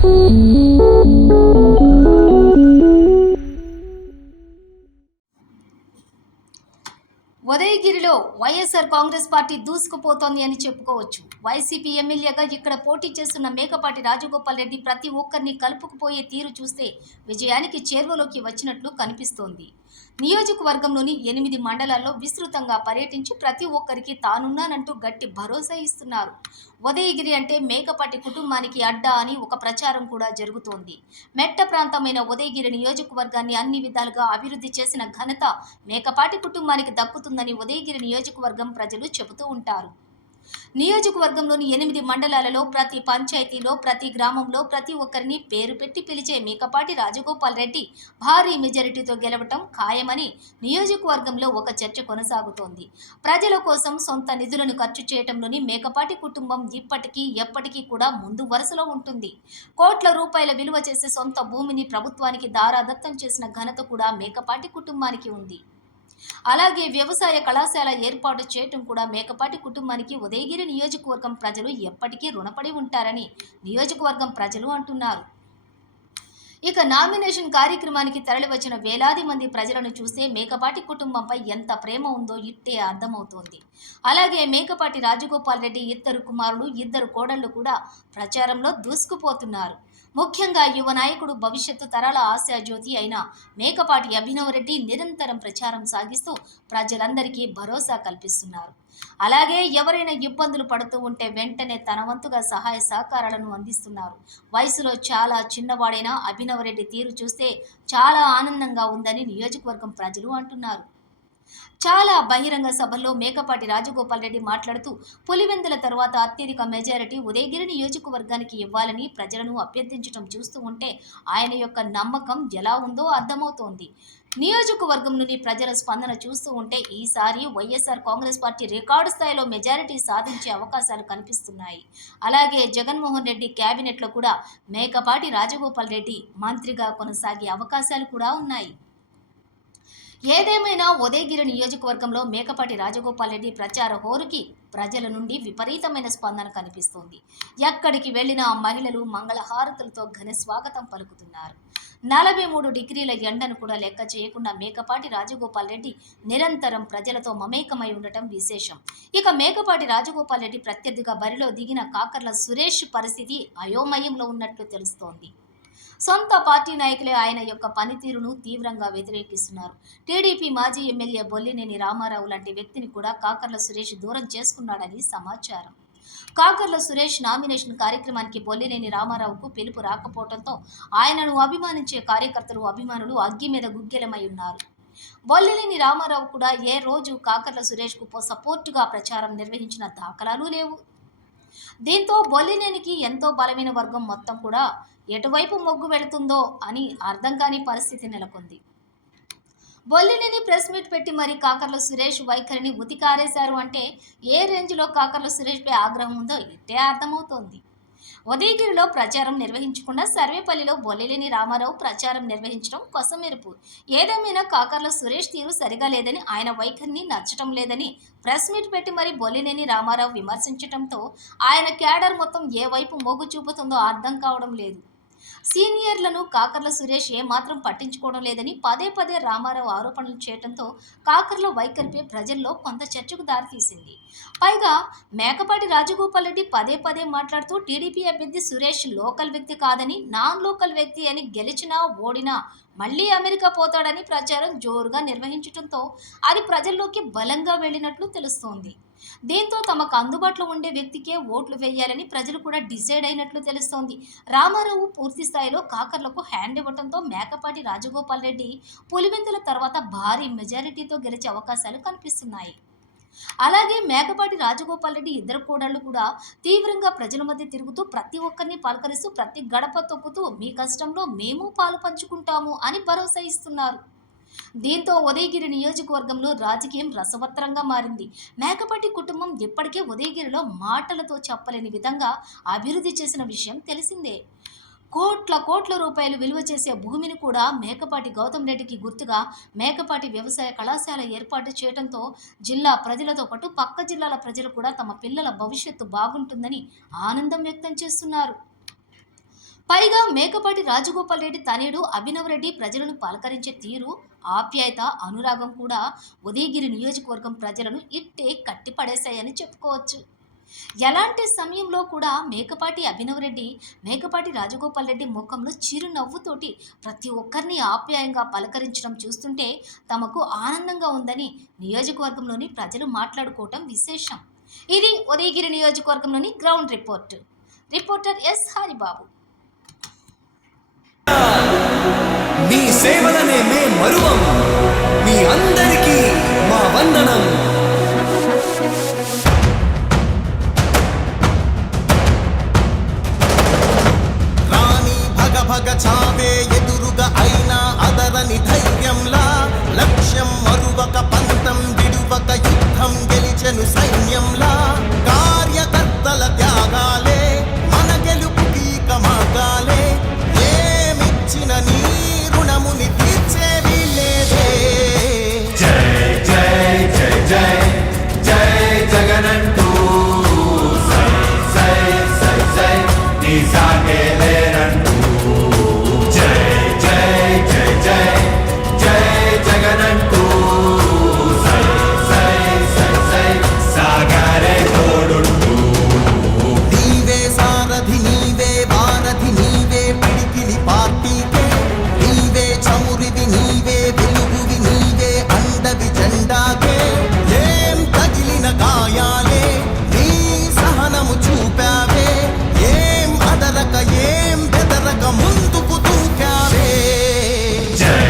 ఉదయగిరిలో YSR Congress party దూసుకుపోతోంది అని చెప్పుకోవచ్చు. YCP ఎమ్మెల్యేగా ఇక్కడ పోటీ చేస్తున్న మేకపాటి రాజగోపాల్ రెడ్డి ప్రతి ఒక్కరిని కలుపుకుపోయే తీరు చూస్తే విజయానికి చేరువలోకి వచ్చినట్లు కనిపిస్తోంది. నియోజకవర్గంలోని 8 మండలాల్లో విస్తృతంగా పర్యటించి ప్రతి ఒక్కరికి తానున్నానంటూ గట్టి భరోసా ఇస్తున్నారు. ఉదయగిరి అంటే మేకపాటి కుటుంబానికి అడ్డా అని ఒక ప్రచారం కూడా జరుగుతోంది. మెట్ట ప్రాంతమైన ఉదయగిరి నియోజకవర్గాన్ని అన్ని విధాలుగా అభివృద్ధి చేసిన ఘనత మేకపాటి కుటుంబానికి దక్కుతుందని ఉదయగిరి నియోజకవర్గం ప్రజలు చెబుతూ ఉంటారు. నియోజకవర్గంలోని 8 మండలాలలో ప్రతి పంచాయతీలో ప్రతి గ్రామంలో ప్రతి ఒక్కరిని పేరు పెట్టి పిలిచే మేకపాటి రాజగోపాల్ రెడ్డి భారీ మెజారిటీతో గెలవటం ఖాయమని నియోజకవర్గంలో ఒక చర్చ కొనసాగుతోంది. ప్రజల కోసం సొంత నిధులను ఖర్చు చేయటంలోని మేకపాటి కుటుంబం ఇప్పటికీ ఎప్పటికీ కూడా ముందు వరుసలో ఉంటుంది. కోట్ల రూపాయల విలువ చేసే సొంత భూమిని ప్రభుత్వానికి దారాదత్తం చేసిన ఘనత కూడా మేకపాటి కుటుంబానికి ఉంది. అలాగే వ్యవసాయ కళాశాల ఏర్పాటు చేయటం కూడా మేకపాటి కుటుంబానికి ఉదయగిరి నియోజకవర్గం ప్రజలు ఎప్పటికీ రుణపడి ఉంటారని నియోజకవర్గం ప్రజలు అంటున్నారు. ఇక నామినేషన్ కార్యక్రమానికి తరలివచ్చిన వేలాది మంది ప్రజలను చూస్తే మేకపాటి కుటుంబంపై ఎంత ప్రేమ ఉందో ఇట్టే అర్థమవుతోంది. అలాగే మేకపాటి రాజగోపాల్ రెడ్డి 2 కుమారులు 2 కోడళ్లు కూడా ప్రచారంలో దూసుకుపోతున్నారు. ముఖ్యంగా యువ నాయకుడు భవిష్యత్తు తరాల ఆశాజ్యోతి అయిన మేకపాటి అభినవ్ రెడ్డి నిరంతరం ప్రచారం సాగిస్తూ ప్రజలందరికీ భరోసా కల్పిస్తున్నారు. అలాగే ఎవరైనా ఇబ్బందులు పడుతూ ఉంటే వెంటనే తన వంతుగా సహాయ సహకారాలను అందిస్తున్నారు. వయసులో చాలా చిన్నవాడైన అభినవ్ రెడ్డి తీరు చూస్తే చాలా ఆనందంగా ఉందని నియోజకవర్గం ప్రజలు అంటున్నారు. చాలా బహిరంగ సభల్లో మేకపాటి రాజగోపాల్ రెడ్డి మాట్లాడుతూ పులివెందుల తర్వాత అత్యధిక మెజారిటీ ఉదయగిరి నియోజకవర్గానికి ఇవ్వాలని ప్రజలను అభ్యర్థించడం చూస్తూ ఉంటే ఆయన యొక్క నమ్మకం ఎలా ఉందో అర్థమవుతోంది. నియోజకవర్గం నుండి ప్రజల స్పందన చూస్తూ ఉంటే ఈసారి వైఎస్ఆర్ కాంగ్రెస్ పార్టీ రికార్డు స్థాయిలో మెజారిటీ సాధించే అవకాశాలు కనిపిస్తున్నాయి. అలాగే జగన్మోహన్ రెడ్డి క్యాబినెట్లో కూడా మేకపాటి రాజగోపాల్ రెడ్డి మంత్రిగా కొనసాగే అవకాశాలు కూడా ఉన్నాయి. ఏదేమైనా ఉదయగిరి నియోజకవర్గంలో మేకపాటి రాజగోపాల్ రెడ్డి ప్రచార హోరుకి ప్రజల నుండి విపరీతమైన స్పందన కనిపిస్తోంది. ఎక్కడికి వెళ్లినా మహిళలు మంగళహారతులతో ఘన స్వాగతం పలుకుతున్నారు. 43 డిగ్రీల ఎండను కూడా లెక్క చేయకుండా మేకపాటి రాజగోపాల్ రెడ్డి నిరంతరం ప్రజలతో మమేకమై ఉండటం విశేషం. ఇక మేకపాటి రాజగోపాల్ రెడ్డి ప్రత్యర్థిగా బరిలో దిగిన కాకర్ల సురేష్ పరిస్థితి అయోమయంలో ఉన్నట్లు తెలుస్తోంది. సొంత పార్టీ నాయకులే ఆయన యొక్క పనితీరును తీవ్రంగా వ్యతిరేకిస్తున్నారు. టీడీపీ మాజీ ఎమ్మెల్యే బొల్లినేని రామారావు లాంటి వ్యక్తిని కూడా కాకర్ల సురేష్ దూరం చేసుకున్నాడని సమాచారం. కాకర్ల సురేష్ నామినేషన్ కార్యక్రమానికి బొల్లినేని రామారావుకు పిలుపు రాకపోవడంతో ఆయనను అభిమానించే కార్యకర్తలు అభిమానులు అగ్గి మీద గుగ్గిలమై ఉన్నారు. బొల్లినేని రామారావు కూడా ఏ రోజు కాకర్ల సురేష్కు సపోర్టుగా ప్రచారం నిర్వహించిన దాఖలాలు లేవు. దీంతో బొల్లినేనికి ఎంతో బలమైన వర్గం మొత్తం కూడా ఎటువైపు మొగ్గు వెళుతుందో అని అర్థం కాని పరిస్థితి నెలకొంది. బొల్లినేని ప్రెస్ మీట్ పెట్టి మరి కాకర్ల సురేష్ వైఖరిని ఉతికారేశారు అంటే ఏ రేంజ్లో కాకర్ల సురేష్పై ఆగ్రహం ఉందో ఇట్టే అర్థమవుతోంది. ఉదయగిరిలో ప్రచారం నిర్వహించకుండా సర్వేపల్లిలో బొల్లినేని రామారావు ప్రచారం నిర్వహించడం కొసమెరుపు. ఏదేమైనా కాకర్ల సురేష్ తీరు సరిగా లేదని ఆయన వైఖరిని నచ్చటం లేదని ప్రెస్ మీట్ పెట్టి మరి బొల్లినేని రామారావు విమర్శించడంతో ఆయన క్యాడర్ మొత్తం ఏ వైపు మొగ్గు చూపుతుందో అర్థం కావడం లేదు. సీనియర్లను కాకర్ల సురేష్ ఏమాత్రం పట్టించుకోవడం లేదని పదే పదే రామారావు ఆరోపణలు చేయడంతో కాకర్ల వైఖరిపై ప్రజల్లో కొంత చర్చకు దారితీసింది. పైగా మేకపాటి రాజగోపాల్ రెడ్డి పదే పదే మాట్లాడుతూ టీడీపీ అభ్యర్థి సురేష్ లోకల్ వ్యక్తి కాదని, నాన్ లోకల్ వ్యక్తి అని, గెలిచినా ఓడినా మళ్లీ అమెరికా పోతాడని ప్రచారం జోరుగా నిర్వహించడంతో అది ప్రజల్లోకి బలంగా వెళ్లినట్లు తెలుస్తోంది. దీంతో తమకు అందుబాటులో ఉండే వ్యక్తికే ఓట్లు వేయాలని ప్రజలు కూడా డిసైడ్ అయినట్లు తెలుస్తోంది. రామారావు పూర్తి స్థాయిలో కాకర్లకు హ్యాండ్ ఇవ్వడంతో మేకపాటి రాజగోపాల్ రెడ్డి పులివెందుల తర్వాత భారీ మెజారిటీతో గెలిచే అవకాశాలు కనిపిస్తున్నాయి. అలాగే మేకపాటి రాజగోపాల్ రెడ్డి 2 కోడళ్లు కూడా తీవ్రంగా ప్రజల మధ్య తిరుగుతూ ప్రతి ఒక్కరిని పలకరిస్తూ ప్రతి గడప తొక్కుతూ మీ కష్టంలో మేము పాలు పంచుకుంటాము అని భరోసా ఇస్తున్నారు. దీంతో ఉదయగిరి నియోజకవర్గంలో రాజకీయం రసవత్తరంగా మారింది. మేకపాటి కుటుంబం ఇప్పటికే ఉదయగిరిలో మాటలతో చెప్పలేని విధంగా అభివృద్ధి చేసిన విషయం తెలిసిందే. కోట్ల రూపాయలు విలువ చేసే భూమిని కూడా మేకపాటి గౌతమ్ రెడ్డికి గుర్తుగా మేకపాటి వ్యవసాయ కళాశాల ఏర్పాటు చేయడంతో జిల్లా ప్రజలతో పాటు పక్క జిల్లాల ప్రజలు కూడా తమ పిల్లల భవిష్యత్తు బాగుంటుందని ఆనందం వ్యక్తం చేస్తున్నారు. పైగా మేకపాటి రాజగోపాల్ రెడ్డి తనయుడు అభినవ్ రెడ్డి ప్రజలను పలకరించే తీరు, ఆప్యాయత, అనురాగం కూడా ఉదయగిరి నియోజకవర్గం ప్రజలను ఇట్టే కట్టిపడేశాయని చెప్పుకోవచ్చు. ఎలాంటి సమయంలో కూడా మేకపాటి అభినవ్ రెడ్డి, మేకపాటి రాజగోపాల్ రెడ్డి ముఖంలో చిరునవ్వుతోటి ప్రతి ఒక్కరిని ఆప్యాయంగా పలకరించడం చూస్తుంటే తమకు ఆనందంగా ఉందని నియోజకవర్గంలోని ప్రజలు మాట్లాడుకోవటం విశేషం. ఇది ఉదయగిరి నియోజకవర్గంలోని ground report. Reporter S Haribabu. మీ సేవలనే మే మరువం, మీ అందరికీ మా వందనం. రాణి భగ భగ చావే ఎదురుగా అయినా అదరని ధైర్యంలా, లక్ష్యం మరువక పంతం విడువక యుద్ధం గెలిచెను సైన్యంలా, కార్యకర్తల త్యాగాలే మన గెలుపుకి కమాగాలే, ఏమిచ్చిన నీ రుణముని తీర్చేవి లేదే. జై జై జై జై జై జగనంటూ సై సై సై సై నీ సాగే లేరంటూ. జై జై జై జై జై జగనంటూ సై సై సై సై సాగరే తోడుంటూ. నీవే సారథి, నీవే వారధి, నీవే పిడికిలి పార్టీకే, నీవే చమురివి, నీవే వెలుగువి, నీవే అండవి జెండాకే. ఏం తగిలిన గాయాలే నీ సహనము చూపావే, ఏం అదరక ఏం బెదరక ముందుకు దూకావే. జై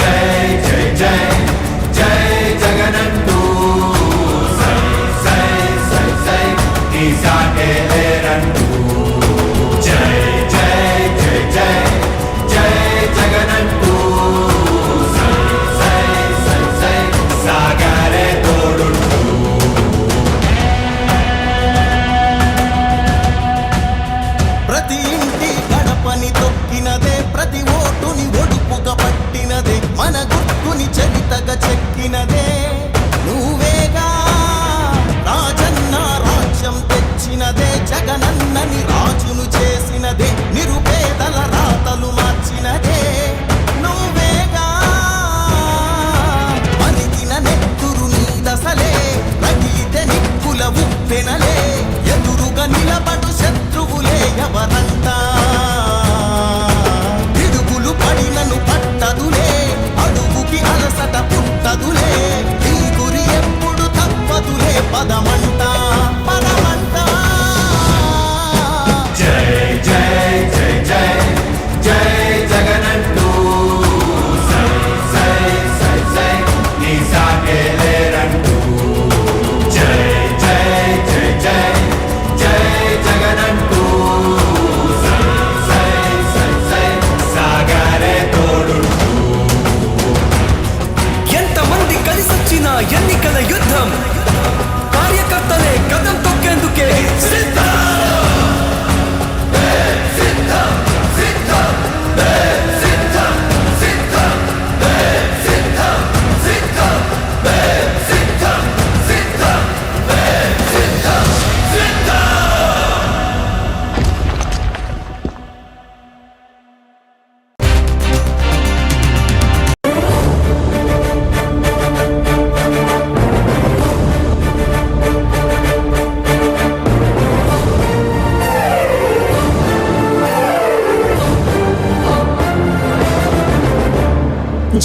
జై జై జై జై జగనంటూ సై సై సై సై నీ సాగే లేరంటూ. జై జై జై జై జై జగనంటూ సై సై సై సై సాగరే తోడుంటూ. ప్రతి ఇంటి గడపని తొక్కినదే, ప్రతి ఓటుని ఒడుపుగా పట్టినదే, మన గుర్తుని చరితగా చెక్కినదే నువ్వేగా. రాజన్న రాజ్యం తెచ్చినదే, జగనన్నని రాజును చేసినదే, నిరుపేదల రాతలు మార్చినదే నువ్వేగా. మరిగిన నెత్తురు నీ దశలే, రగిలితే నిప్పుల ఉప్పెనలే, ఎదురుగా నిలబడు శత్రువులే ఎవరంట. పిడుగులు పడినను పట్టదులే, అడుగుకి అలసట పుట్టదులే, ఈ గురి ఎప్పుడు తప్పదులే, పదమంట పదమంట. జై జై జై జై జై జగనంటూ సై సై సై సై నీ సాగే లేరంటూ. జై జై జై జై జై జగనంటూ సై సై సై సై సాగరే తోడుంటూ. ఎంతమంది కలిసొచ్చిన ఎన్నికల యుద్ధం, కార్యకర్తలే కదం తొక్కేందుకే సిద్ధం.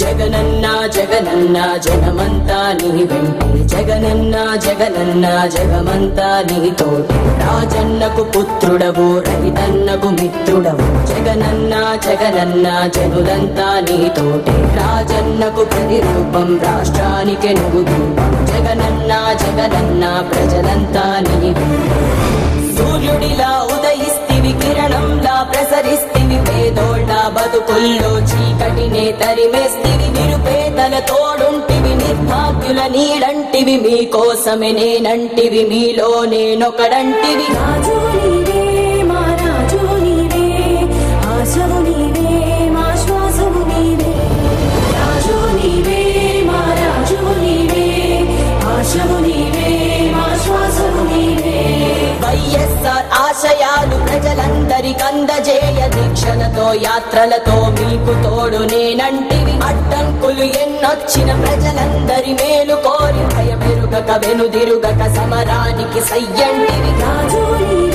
జగనన్న జగనన్న జగమంతా నీ వెంటే, జగనన్న జగనన్న జగమంతా నీతోటి, రాజన్నకు పుత్రుడవు రైతన్నకు మిత్రుడవు, జగనన్న జగనన్న జనులంతా నీతోటి, రాజన్నకు ప్రతిరూపం రాష్ట్రానికి నువ్వు రూపం, జగనన్న జగనన్న ప్రజలంతా నీ వెంటే. సూర్యుడిలా ఉదయిస్తివి, కిరణంలా ప్రసరిస్తివి, పేదోళ్ళ బతుకుల్లో చీకటినే తరిమేస్తివి, నిరుపేదల తోడుంటివి, నిర్భాగ్యుల నీడంటివి, మీకోసమే నేనంటివి, మీలో నేనొకడంటివి. రాజు నీవే మా రాజు నీవే, ఆశవు నీవే మా శ్వాసము నీవే, రాజు నీవే మా రాజు నీవే, ఆశవు నీవే మా శ్వాసము నీవే. వైఎస్ఆర్ ఆశయ ఆశయాలు ప్రజలందరికందజేయ దీక్షలతో యాత్రలతో మీకు తోడు నేనంటివి అడ్డంకులు ఎన్నొచ్చిన ప్రజలందరి మేలు కోరి భయమెరుగక వెనుదిరుగక సమరానికి సయ్యంటివి రాజుని